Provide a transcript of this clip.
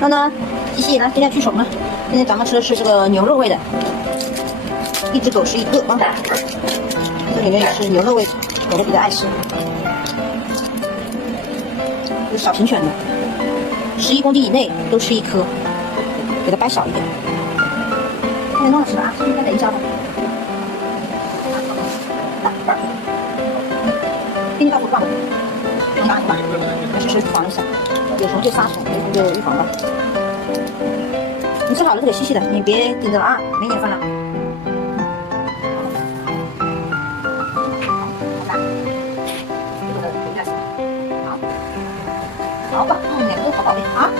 然后呢，西西来，今天去手呢。今天咱们吃的是这个牛肉味的，一只狗吃一个啊。这里面也是牛肉味，狗狗比较爱吃。有小型犬的，11公斤以内都吃一颗，给它掰小一点。现在弄了吃吧啊，先等一下吧。给你到处放，能打一把，还是防一下，有虫就杀虫，没虫就预防吧。你吃好了就给细细的，你别盯着了啊，没眼饭了。好吧，2个都好宝贝啊。